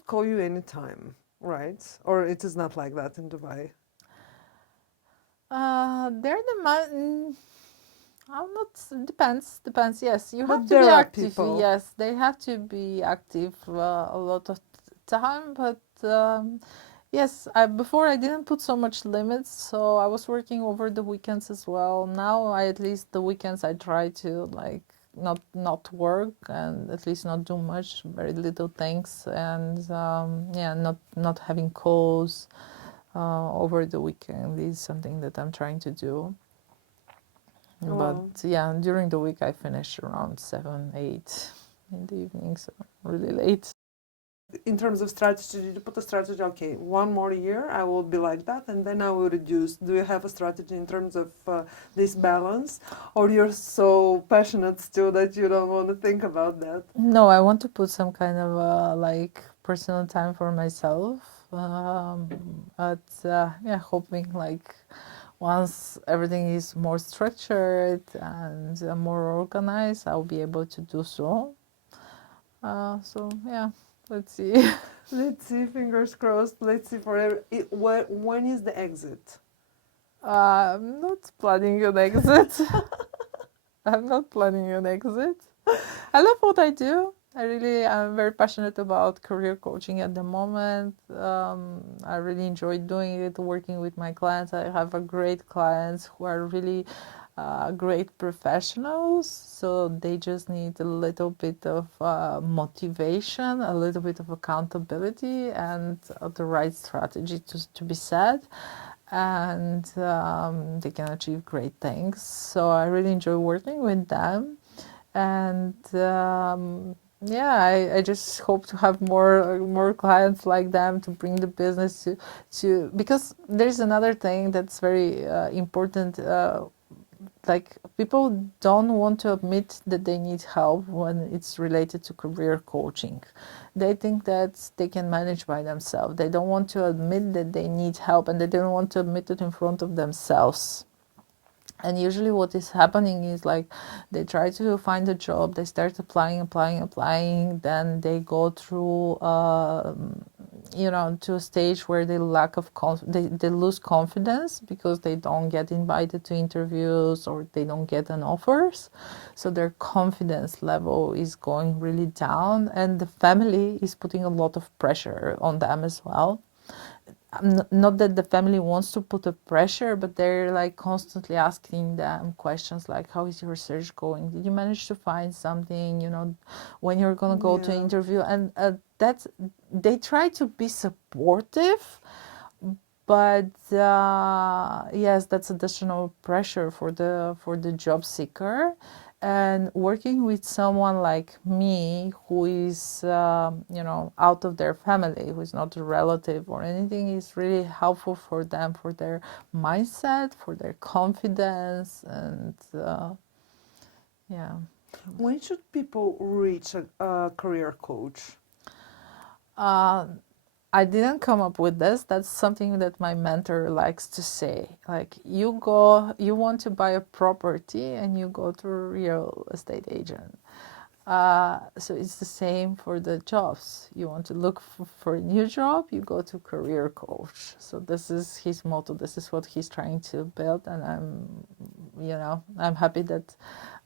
call you anytime, right? Or it is not like that in Dubai. They're the man. I'm not. Depends. Yes, you have But to be there are active. people. Yes, they have to be active a lot of time. But yes, before I didn't put so much limits, so I was working over the weekends as well. Now, at least the weekends I try to like not work, and at least not do much, very little things, and yeah, not having calls over the weekend is something that I'm trying to do. But Wow. yeah, during the week I finish around 7, 8 in the evening, so really late. In terms of strategy, did you put a strategy, okay, 1 more year I will be like that and then I will reduce? Do you have a strategy in terms of this balance? Or you're so passionate still that you don't want to think about that? No, I want to put some kind of like personal time for myself. But yeah, hoping like once everything is more structured and more organized, I'll be able to do so. So yeah, let's see. Let's see, fingers crossed. Let's see forever. When is the exit? I'm not planning an exit. I'm not planning an exit. I love what I do. I'm very passionate about career coaching at the moment. I really enjoy doing it, working with my clients. I have a great clients who are really great professionals. So they just need a little bit of motivation, a little bit of accountability, and the right strategy to be set. And they can achieve great things. So I really enjoy working with them. And yeah, I just hope to have more clients like them to bring the business to because there's another thing that's very important. Like people don't want to admit that they need help when it's related to career coaching. They think that they can manage by themselves. They don't want to admit that they need help, and they don't want to admit it in front of themselves. And usually what is happening is like they try to find a job, they start applying, then they go through to a stage where they they lose confidence because they don't get invited to interviews or they don't get an offers. So their confidence level is going really down, and the family is putting a lot of pressure on them as well. Not that the family wants to put a pressure, but they're like constantly asking them questions like, how is your research going? Did you manage to find something? When you're going to go to Yeah. interview? And they try to be supportive, but yes, that's additional pressure for the job seeker. And working with someone like me who is out of their family, who is not a relative or anything, is really helpful for them, for their mindset, for their confidence. And yeah. When should people reach a career coach? I didn't come up with this. That's something that my mentor likes to say. Like, you want to buy a property and you go to a real estate agent. So it's the same for the jobs. You want to look for a new job, you go to career coach. So this is his motto. This is what he's trying to build, and I'm happy that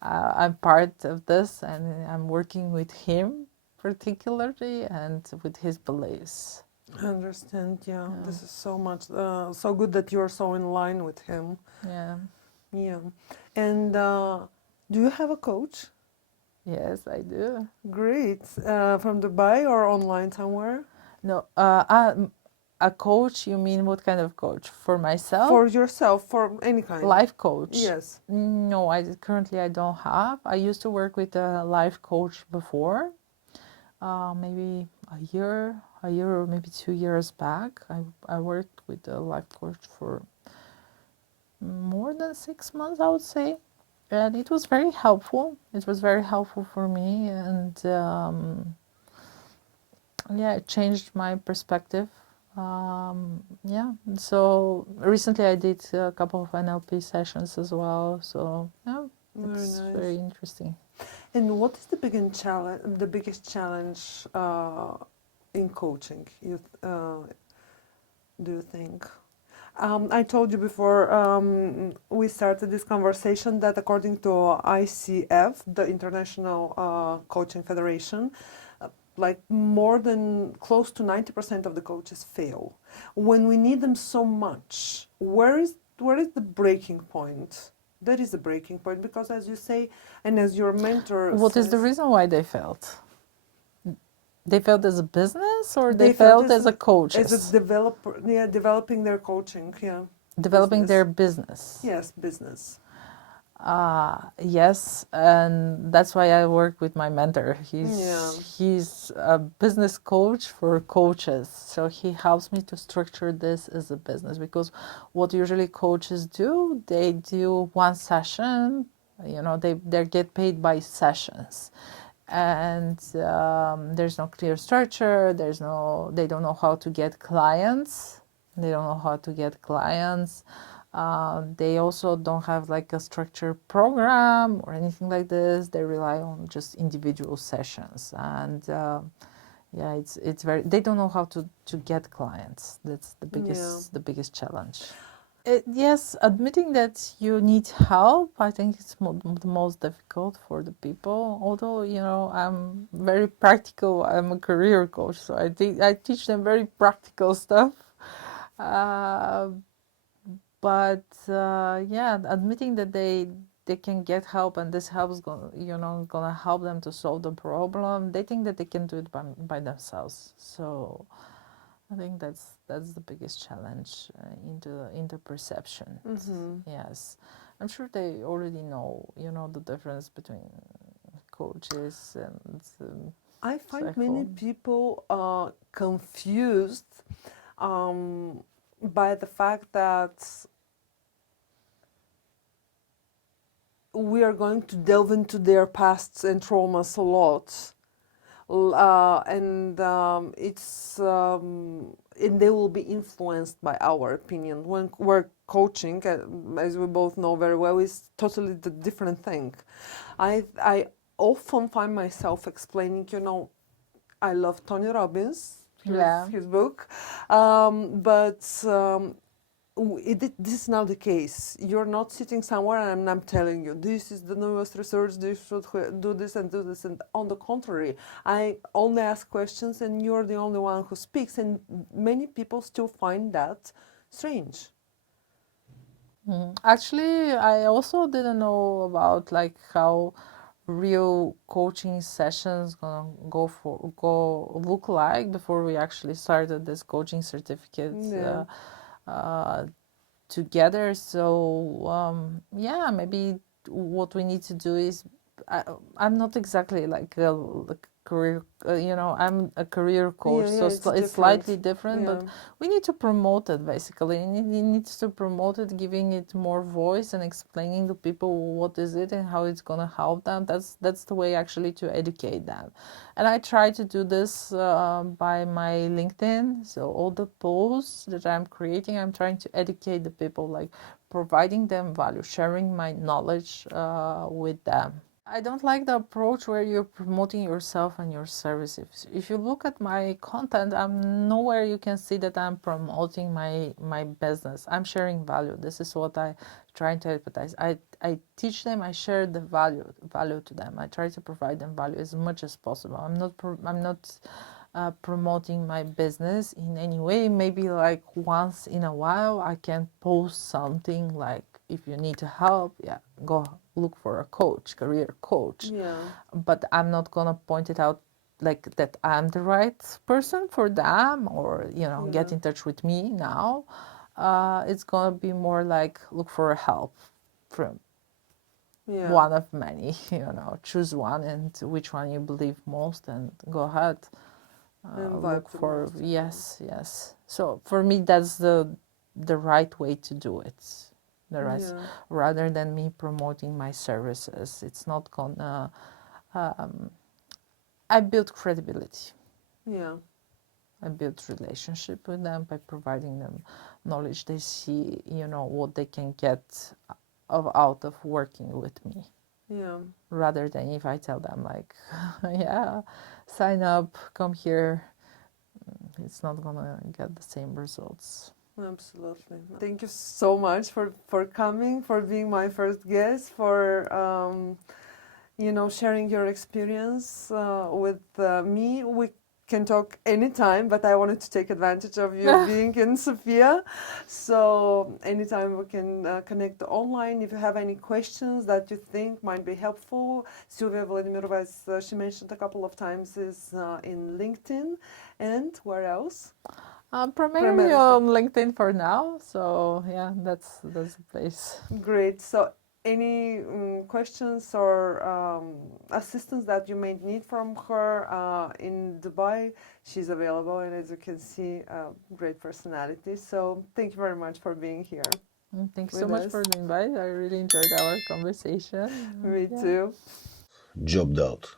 I'm part of this, and I'm working with him particularly and with his beliefs. I understand, yeah. Yeah. This is so good that you're so in line with him. Yeah. Yeah. And do you have a coach? Yes, I do. Great. From Dubai or online somewhere? No, a coach, you mean what kind of coach? For myself? For yourself, for any kind. Life coach? Yes. No, I don't have. I used to work with a life coach before, maybe a year or maybe 2 years back. I worked with a life coach for more than 6 months, I would say. And it was very helpful. It was very helpful for me, and yeah, it changed my perspective. Yeah, so recently I did a couple of NLP sessions as well. So yeah, Very it's nice. very interesting. And what is the biggest challenge in coaching? Do you think? I told you before we started this conversation that according to ICF, the International Coaching Federation, like more than close to 90% of the coaches fail. When we need them so much, where is the breaking point? That is the breaking point, because as you say, and as your mentor What is the says, reason why they failed? They failed as a business, or they they failed failed as a coach? as a developer, developing their coaching, Developing business. their business. Yes, business. Yes, and that's why I work with my mentor. Yeah. He's a business coach for coaches, so he helps me to structure this as a business. Because what usually coaches do, they do one session. You know, they get paid by sessions, and there's no clear structure. They don't know how to get clients. They don't know how to get clients. They also don't have like a structured program or anything like this. They rely on just individual sessions, and yeah, it's very. They don't know how to get clients. That's Yeah. the biggest challenge. Yes, admitting that you need help, I think it's the most difficult for the people. Although, you know, I'm very practical. I'm a career coach, so I think I teach them very practical stuff. Uh, but yeah, admitting that they can get help and this help is gonna help them to solve the problem. They think that they can do it by themselves. So I think that's the biggest challenge into perception. Yes, I'm sure they already know, you know, the difference between coaches and I find many psycho. people confused by the fact that we are going to delve into their pasts and traumas a lot. And they will be influenced by our opinion. When we're coaching, as we both know very well, is totally the different thing. I often find myself explaining, you know, I love Tony Robbins, Yeah. his book, but this is not the case. You're not sitting somewhere and I'm telling you, this is the newest research, this should do this and do this. And on the contrary, I only ask questions and you're the only one who speaks. And many people still find that strange. Actually, I also didn't know about like how real coaching sessions gonna go look like before we actually started this coaching certificate Yeah. uh, together. So yeah, maybe what we need to do is I, I'm not exactly like a career, you know, I'm a career coach, Yeah, so it's it's different. slightly different, but Yeah. we need to promote it basically. It needs to promote it, giving it more voice and explaining to people what is it and how it's gonna help them. That's the way actually to educate them. And I try to do this by my LinkedIn. So all the posts that I'm creating, I'm trying to educate the people, like providing them value, sharing my knowledge with them. I don't like the approach where you're promoting yourself and your services. If you look at my content, I'm nowhere you can see that I'm promoting my business. I'm sharing value. This is what I try to advertise. I teach them. I share the value to them. I try to provide them value as much as possible. I'm not promoting my business in any way. Maybe like once in a while I can post something like, if you need help, yeah, go look for a coach, career coach. Yeah. But I'm not gonna point it out like that I'm the right person for them, or you know, get Yeah. in touch with me now. It's gonna be more like look for help from Yeah. one of many. You know, choose one and which one you believe most, and go ahead. And vibe Look the for, most. yes. So for me, that's the right way to do it. The rest, Yeah. rather than me promoting my services, it's not gonna. Um, I build credibility. Yeah. I build relationship with them by providing them knowledge. They see, you know, what they can get out of working with me, Yeah. rather than if I tell them like, yeah, sign up, come here. It's not gonna get the same results. Absolutely. Thank you so much for coming, for being my first guest, for sharing your experience with me. We can talk anytime, but I wanted to take advantage of you being in Sofia. So anytime we can connect online. If you have any questions that you think might be helpful, Silvia Vladimirova, as she mentioned a couple of times, is in LinkedIn. And where else? Primarily Primarily. on LinkedIn for now. So yeah, that's the place. Great. So any questions or assistance that you may need from her in Dubai, she's available, and as you can see, great personality. So thank you very much for being here Thanks so with much us. for the invite. I really enjoyed our conversation. Me Yeah. too. Jobbed out.